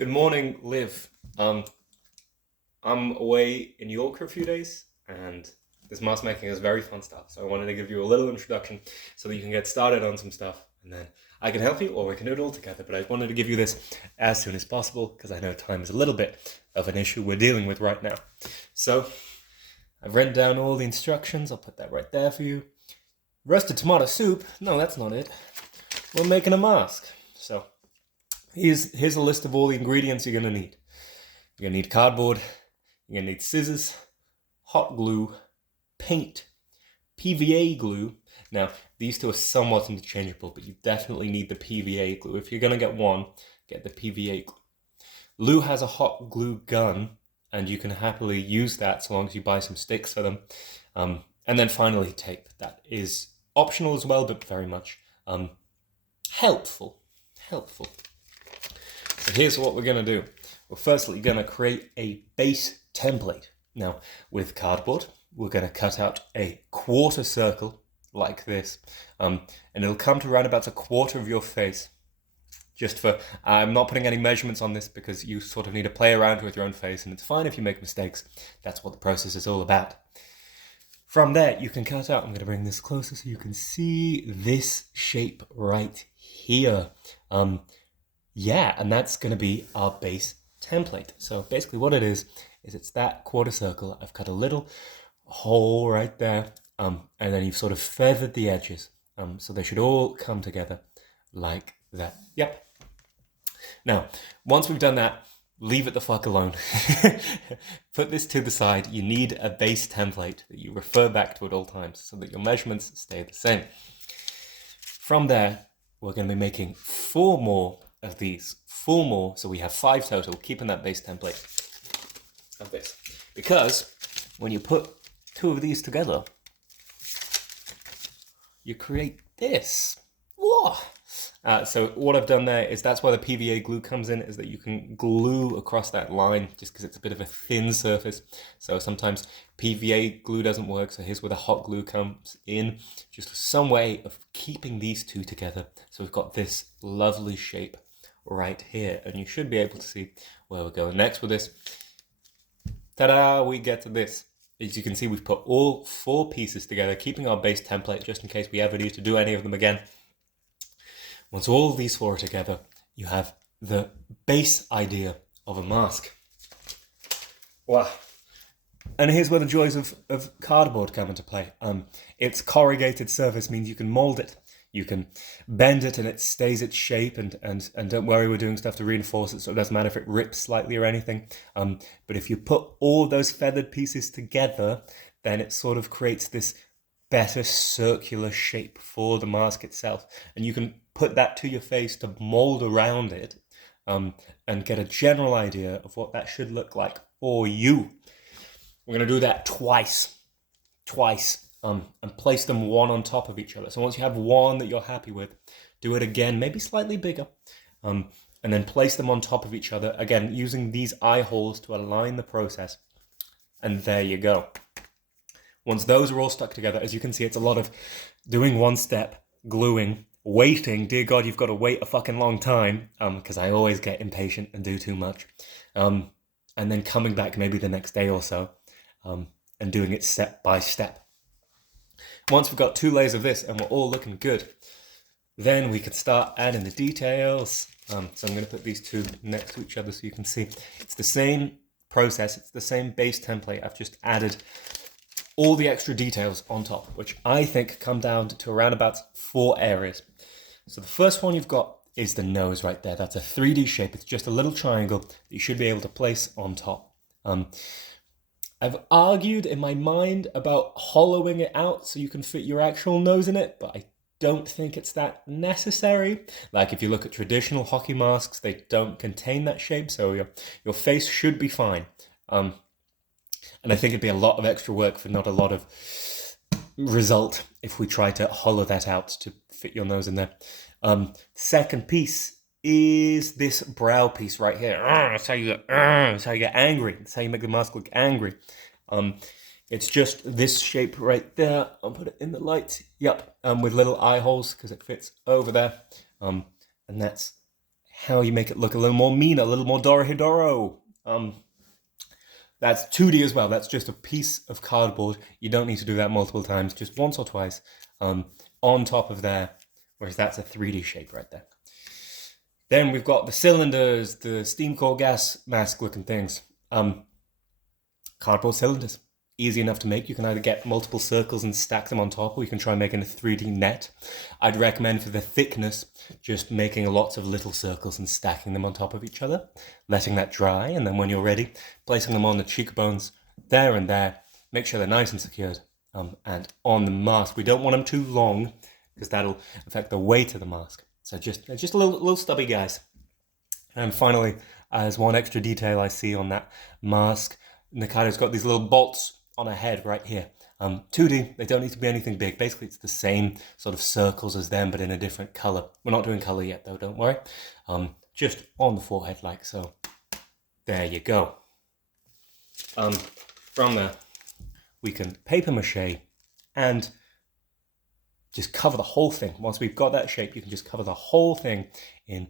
Good morning, Liv. I'm away in York for a few days, and this mask making is very fun stuff. So I wanted to give you a little introduction so that you can get started on some stuff, and then I can help you, or we can do it all together. But I wanted to give you this as soon as possible because I know time is a little bit of an issue we're dealing with right now. So I've written down all the instructions. I'll put that right there for you. Roasted tomato soup? No, that's not it. We're making a mask. So here's a list of all the ingredients you're going to need. You're going to need cardboard, you're going to need scissors, hot glue, paint, PVA glue. Now, these two are somewhat interchangeable, but you definitely need the PVA glue. If you're going to get one, get the PVA glue. Lou has a hot glue gun, and you can happily use that so long as you buy some sticks for them. And then finally, tape. That is optional as well, but very much helpful. So here's what we're going to do. We're firstly going to create a base template. Now, with cardboard, we're going to cut out a quarter circle like this, and it'll come to around about a quarter of your face. I'm not putting any measurements on this because you sort of need to play around with your own face, and it's fine if you make mistakes. That's what the process is all about. From there, you can cut out, I'm going to bring this closer so you can see this shape right here. And that's going to be our base template. So basically what it is it's that quarter circle. I've cut a little hole right there, and then you've sort of feathered the edges, so they should all come together like that. Yep. Now, once we've done that, leave it the fuck alone. Put this to the side. You need a base template that you refer back to at all times so that your measurements stay the same. From there, we're going to be making 4 more of these. 4 more, so we have 5 total, keeping that base template of this. Because when you put 2 of these together, you create this. Whoa! So what I've done there is that's why the PVA glue comes in, is that you can glue across that line just because it's a bit of a thin surface. So sometimes PVA glue doesn't work, so here's where the hot glue comes in. Just some way of keeping these 2 together. So we've got this lovely shape right here, and you should be able to see where we're going next with this. Ta-da! We get to this. As you can see, we've put all 4 pieces together, keeping our base template just in case we ever need to do any of them again. Once all these 4 are together, you have the base idea of a mask. Wow. And here's where the joys of cardboard come into play. Its corrugated surface means you can mold it. You can bend it and it stays its shape, and don't worry, we're doing stuff to reinforce it, so it doesn't matter if it rips slightly or anything. But if you put all those feathered pieces together, then it sort of creates this better circular shape for the mask itself. And you can put that to your face to mold around it, and get a general idea of what that should look like for you. We're going to do that twice, and place them one on top of each other. So once you have one that you're happy with, do it again, maybe slightly bigger, and then place them on top of each other, again, using these eye holes to align the process. And there you go. Once those are all stuck together, as you can see, it's a lot of doing one step, gluing, waiting. Dear God, you've got to wait a fucking long time, because I always get impatient and do too much. And then coming back maybe the next day or so, and doing it step by step. Once we've got 2 layers of this and we're all looking good, then we can start adding the details. So I'm going to put these 2 next to each other so you can see. It's the same process, it's the same base template. I've just added all the extra details on top, which I think come down to around about 4 areas. So the first one you've got is the nose right there. That's a 3D shape. It's just a little triangle that you should be able to place on top. I've argued in my mind about hollowing it out so you can fit your actual nose in it, but I don't think it's that necessary. Like if you look at traditional hockey masks, they don't contain that shape, so your face should be fine. And I think it'd be a lot of extra work for not a lot of result if we try to hollow that out to fit your nose in there. Second piece is this brow piece right here. That's how you get angry. That's how you make the mask look angry. It's just this shape right there. I'll put it in the light. Yep, with little eye holes because it fits over there. And that's how you make it look a little more mean, a little more Dorohedoro. That's 2D as well. That's just a piece of cardboard. You don't need to do that multiple times, just once or twice on top of there, whereas that's a 3D shape right there. Then we've got the cylinders, the steam core gas mask looking things. Cardboard cylinders. Easy enough to make. You can either get multiple circles and stack them on top, or you can try making a 3D net. I'd recommend for the thickness, just making lots of little circles and stacking them on top of each other, letting that dry, and then when you're ready, placing them on the cheekbones there and there. Make sure they're nice and secured. And on the mask, we don't want them too long because that'll affect the weight of the mask. So just a little stubby guys. And finally, as one extra detail I see on that mask, Nikaido's got these little bolts on her head right here. 2D, they don't need to be anything big. Basically, it's the same sort of circles as them, but in a different color. We're not doing color yet, though, don't worry. Just on the forehead, like so. There you go. From there, we can paper mache and just cover the whole thing. Once we've got that shape, you can just cover the whole thing in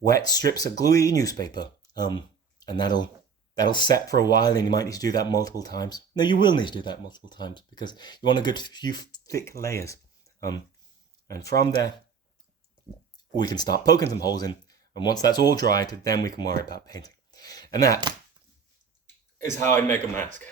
wet strips of gluey newspaper. And that'll set for a while, and you might need to do that multiple times. No, you will need to do that multiple times because you want a good few thick layers. And from there, we can start poking some holes in. And once that's all dried, then we can worry about painting. And that is how I make a mask.